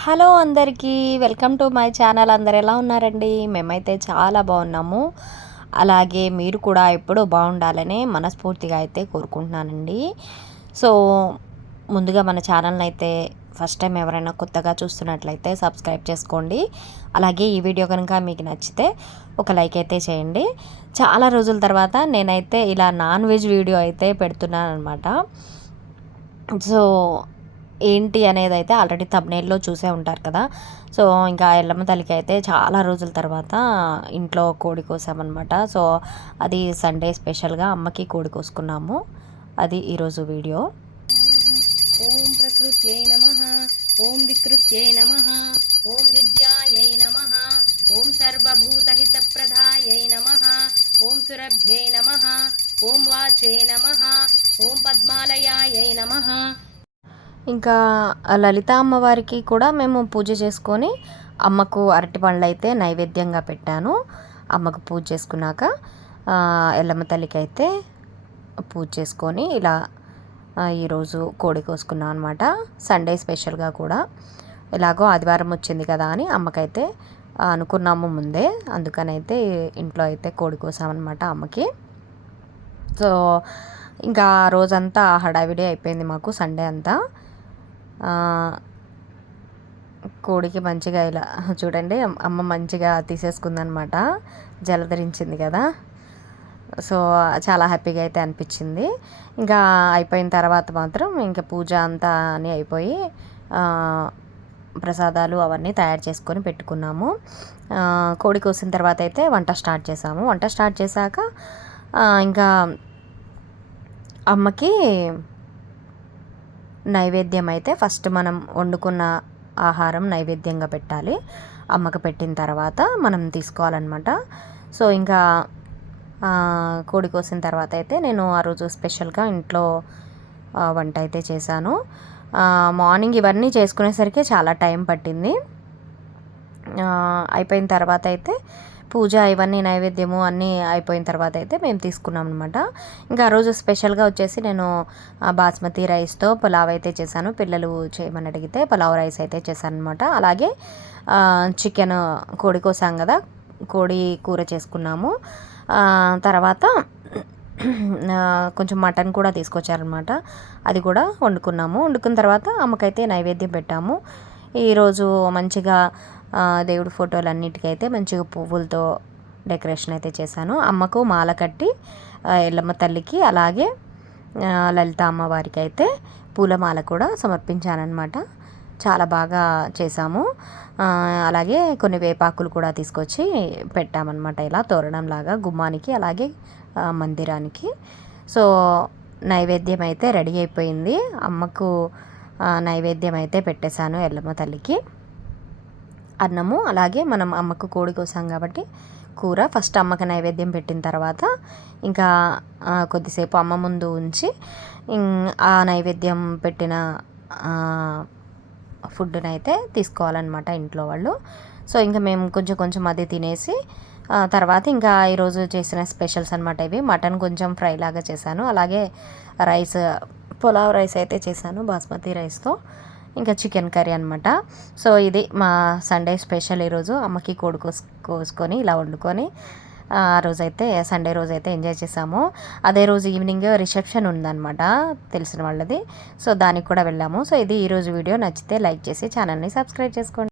Hello అందరికీ welcome to my channel. అందరు ఎలా ఉన్నారండి? మేమైతే చాలా బాగున్నాము. అలాగే మీరు కూడా ఎప్పుడూ బాగుండాలని మనస్ఫూర్తిగా అయితే కోరుకుంటున్నానండి. సో ముందుగా మన ఛానల్ని అయితే ఫస్ట్ టైం ఎవరైనా కొత్తగా చూస్తున్నట్లయితే సబ్స్క్రైబ్ చేసుకోండి. అలాగే ఈ వీడియో కనుక మీకు నచ్చితే ఒక లైక్ అయితే చేయండి. చాలా రోజుల తర్వాత నేనైతే ఇలా నాన్ వెజ్ వీడియో అయితే పెడుతున్నాను అనమాట. సో ఏంటి అనేది అయితే ఆల్రెడీ థంబ్‌నెయిల్‌లో చూసే ఉంటారు కదా. సో ఇంకా ఎల్లమ్మ తల్లికి అయితే చాలా రోజుల తర్వాత ఇంట్లో కోడి కోసామన్నమాట. సో అది సండే స్పెషల్గా అమ్మకి కోడి కోసుకున్నాము. అది ఈరోజు వీడియో. ఓం ప్రకృత్యై నమః, ఓం వికృత్యై నమః, ఓం విద్యాయై నమః, ఓం సర్వభూతహితప్రదాయై నమః, ఓం సురభ్యై నమః, ఓం వాచే నమః, ఓం పద్మాలయాయై నమః. ఇంకా లలిత అమ్మవారికి కూడా మేము పూజ చేసుకొని అమ్మకు అరటి పండ్లు అయితే నైవేద్యంగా పెట్టాను. అమ్మకు పూజ చేసుకున్నాక ఎల్లమ్మ తల్లికి అయితే పూజ చేసుకొని ఇలా ఈరోజు కోడి కోసుకున్నాం అనమాట. సండే స్పెషల్గా కూడా ఎలాగో ఆదివారం వచ్చింది కదా అని అమ్మకైతే అనుకున్నాము ముందే. అందుకనైతే ఇంట్లో అయితే కోడి కోసామన్నమాట అమ్మకి. సో ఇంకా రోజంతా హడావిడి అయిపోయింది మాకు సండే అంతా. కోడికి మంచిగా ఇలా చూడండి అమ్మ మంచిగా తీసేసుకుందనమాట, జలధరించింది కదా. సో చాలా హ్యాపీగా అయితే అనిపించింది. ఇంకా అయిపోయిన తర్వాత మాత్రం ఇంకా పూజ అంతా అని అయిపోయి ప్రసాదాలు అవన్నీ తయారు చేసుకొని పెట్టుకున్నాము. కోడి కోసిన తర్వాత అయితే వంట స్టార్ట్ చేసాము. వంట స్టార్ట్ చేశాక ఇంకా అమ్మకి నైవేద్యం అయితే ఫస్ట్ మనం వండుకున్న ఆహారం నైవేద్యంగా పెట్టాలి. అమ్మకు పెట్టిన తర్వాత మనం తీసుకోవాలన్నమాట. సో ఇంకా కోడి కోసిన తర్వాత అయితే నేను ఆ రోజు స్పెషల్గా ఇంట్లో వంట అయితే చేశాను. మార్నింగ్ ఇవన్నీ చేసుకునేసరికి చాలా టైం పట్టింది. అయిపోయిన తర్వాత అయితే పూజ ఇవన్నీ నైవేద్యము అన్నీ అయిపోయిన తర్వాత అయితే మేము తీసుకున్నాం అనమాట. ఇంకా ఆ రోజు స్పెషల్గా వచ్చేసి నేను బాస్మతి రైస్తో పులావ్ అయితే చేశాను. పిల్లలు చేయమని అడిగితే పులావ్ రైస్ అయితే చేశాను అనమాట. అలాగే చికెన్ కోడి కోసాం కదా, కోడి కూర చేసుకున్నాము. తర్వాత కొంచెం మటన్ కూడా తీసుకొచ్చారనమాట, అది కూడా వండుకున్నాము. వండుకున్న తర్వాత అమ్మకైతే నైవేద్యం పెట్టాము. ఈరోజు మంచిగా దేవుడి ఫోటోలన్నిటికైతే మంచిగా పువ్వులతో డెకరేషన్ అయితే చేశాను. అమ్మకు మాల కట్టి ఎల్లమ్మ తల్లికి అలాగే లలిత అమ్మవారికి అయితే పూలమాల కూడా సమర్పించానన్నమాట. చాలా బాగా చేశాము. అలాగే కొన్ని వేపాకులు కూడా తీసుకొచ్చి పెట్టామన్నమాట, ఇలా తోరణంలాగా గుమ్మానికి అలాగే మందిరానికి. సో నైవేద్యం అయితే రెడీ అయిపోయింది. అమ్మకు నైవేద్యం అయితే పెట్టేశాను ఎల్లమ్మ తల్లికి. అన్నము అలాగే మనం అమ్మకు కోడి కోసాం కాబట్టి కూర ఫస్ట్ అమ్మకి నైవేద్యం పెట్టిన తర్వాత ఇంకా కొద్దిసేపు అమ్మ ముందు ఉంచి ఆ నైవేద్యం పెట్టిన ఫుడ్ని అయితే తీసుకోవాలన్నమాట ఇంట్లో వాళ్ళు. సో ఇంకా మేము కొంచెం కొంచెం అది తినేసి తర్వాత ఇంకా ఈరోజు చేసిన స్పెషల్స్ అనమాట ఇవి. మటన్ కొంచెం ఫ్రై లాగా చేశాను, అలాగే రైస్ పులావ్ రైస్ అయితే చేశాను బాస్మతి రైస్తో, ఇంకా చికెన్ కర్రీ అనమాట. సో ఇది మా సండే స్పెషల్. ఈరోజు అమ్మకి కోడి కోసుకొని ఇలా వండుకొని ఆ రోజైతే సండే రోజైతే ఎంజాయ్ చేసాము. అదే రోజు ఈవినింగ్ రిసెప్షన్ ఉందన్నమాట తెలిసిన వాళ్ళది. సో దానికి కూడా వెళ్ళాము. సో ఇది ఈరోజు వీడియో. నచ్చితే లైక్ చేసి ఛానల్ని సబ్స్క్రైబ్ చేసుకోండి.